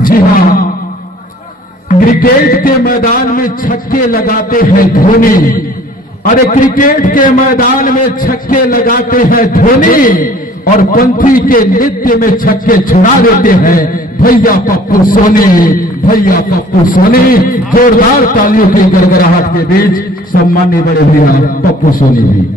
जी हाँ, क्रिकेट के मैदान में छक्के लगाते हैं धोनी। अरे क्रिकेट के मैदान में छक्के लगाते हैं धोनी और पंथी के नृत्य में छक्के छुड़ा देते हैं भैया पप्पू सोनी, भैया पप्पू सोनी। जोरदार तालियों की गड़गड़ाहट के बीच सम्मान्य बड़े भैया पप्पू सोनी भी।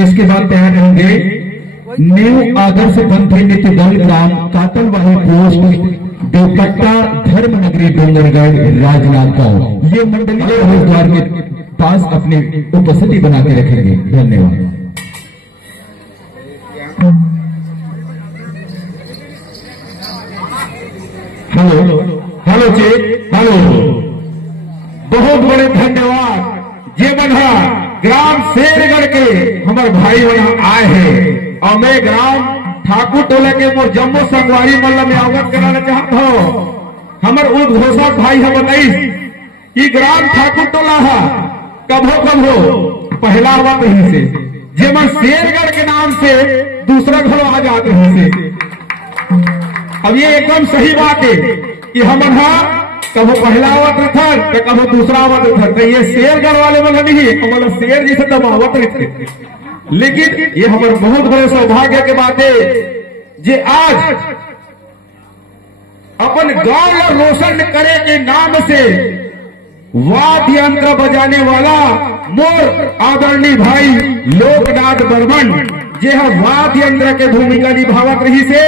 इसके बाद तैयार रहेंगे न्यू आदर्श पंथी नृत्य दल ग्राम कातलवाही पोस्ट देवपट्टा धर्मनगरी डोंगरगढ़ राजनांदगांव। ये मंडली प्रवेश द्वार के पास अपनी उपस्थिति बना के रखेंगे। धन्यवाद। हेलो हेलो जी, हेलो, बहुत बड़े धन्यवाद। ये बना ग्राम शेरगढ़ के हमारे भाई वहां आए हैं और मैं ग्राम ठाकुर टोला के मोर जम्मू संगवारी मल्ल में अवगत कराना चाहता हूँ। हमारे उद्घोषक भाई है बताइए कि ग्राम ठाकुर टोला है कभो पहला हुआ कहीं से जेमा शेरगढ़ के नाम से दूसरा घर आ जाते हैं से। अब ये एकदम सही बात है कि हम कभो पहला आवत था तो कभो दूसरा आवत था, तो ये शेरगढ़ वाले वाला नहीं है, मतलब शेर जैसे तब आवत थे। लेकिन ये हमारे बहुत बड़े सौभाग्य के बात है जे आज अपन गांव या रोशन करे के नाम से वाद्य यंत्र बजाने वाला मोर आदरणीय भाई लोकनाथ बर्मन जे वाद्य यंत्र के भूमिका निभावत रही से,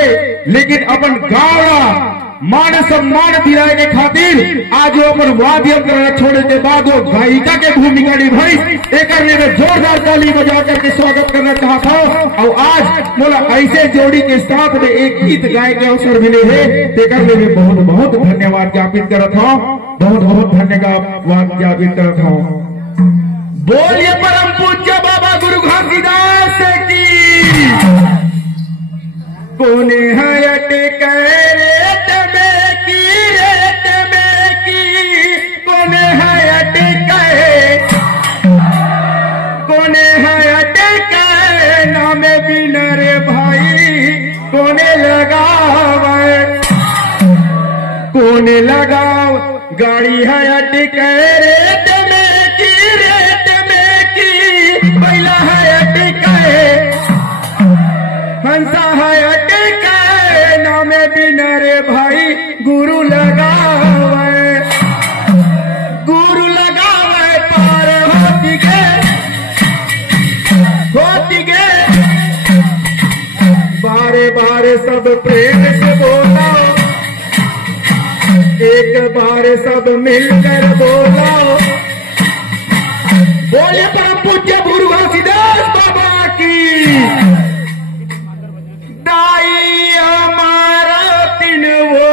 लेकिन अपन गांव मान सम्मान दिलाने के खातिर आज वो अपन वाद्य यंत्र छोड़े के बाद वो गायिका के भूमिका निभाई। एक जोरदार ताली बजा करके स्वागत करना चाहता हूँ। और आज मोला ऐसे जोड़ी के साथ में एक गीत गाय के अवसर मिले है, देखने में बहुत बहुत धन्यवाद ज्ञापित करता हूँ, बहुत बहुत धन्यवाद ज्ञापित करता हूँ। बोलिए परम पूज्य बाबा गुरु घासीदास की। कोने है टेकरे कोने लगाओ गाड़ी है अटक रेत में की बैला है अटक हंसा है अटक नामे बिना रे भाई गुरु लगावे पार होती गे बारे बारे सब प्रेम से बोला, एक बार सब मिलकर बोला। बोले परम पूज्य गुरु घासीदास बाबा की। दाई हमारा तीन वो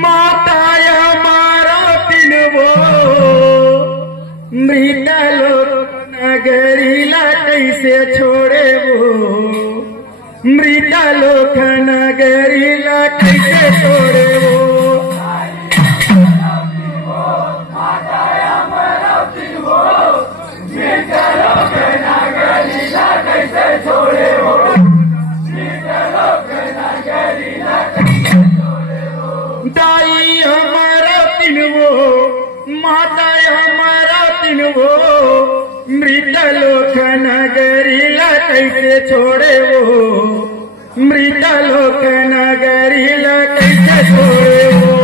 माता हमारा तीन वो मृदा लोक नगरीला कैसे छोड़े वो मृदा लोक नगरीला कैसे छोड़े वो। दाई हमारा तीन वो माता हमारा तीन वो मृदा लोक नगरीला कैसे छोड़े वो मृदा लोक नगरीला कैसे छोड़े वो।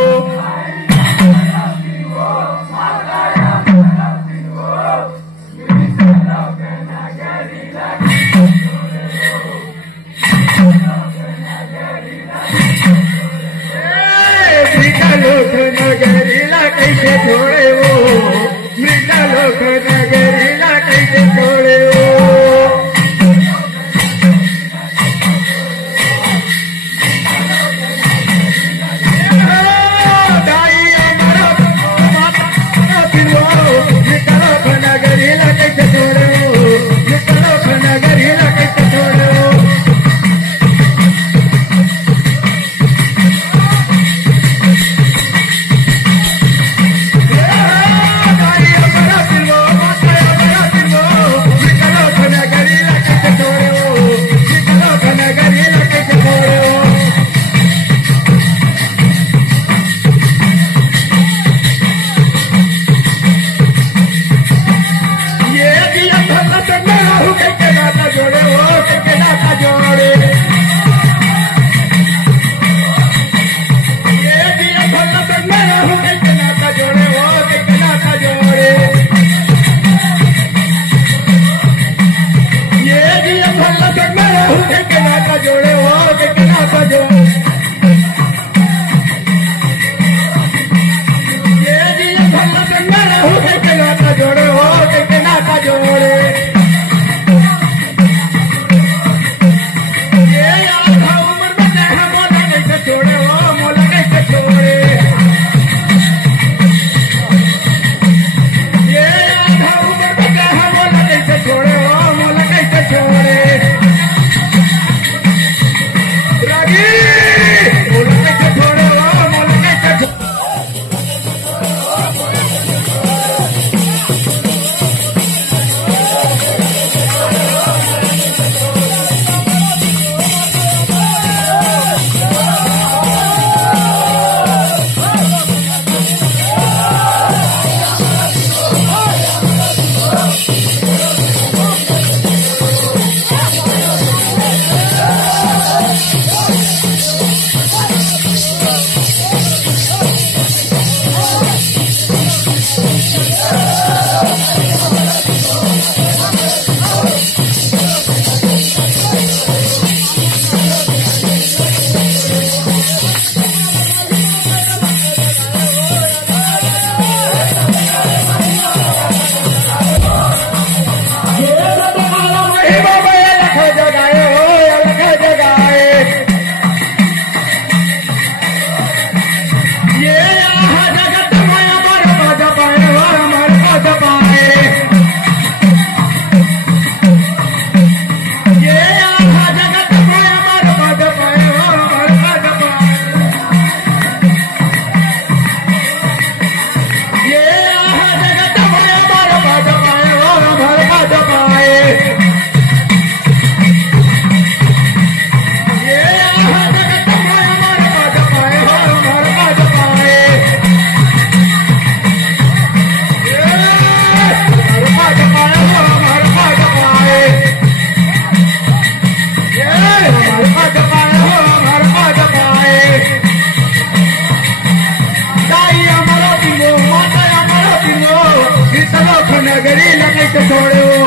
मृदा लोक नगरीला कैसे छोड़े वो मृदा लोक नगरीला कैसे छोड़े वो।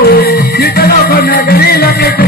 शीतलों को नगरी लगे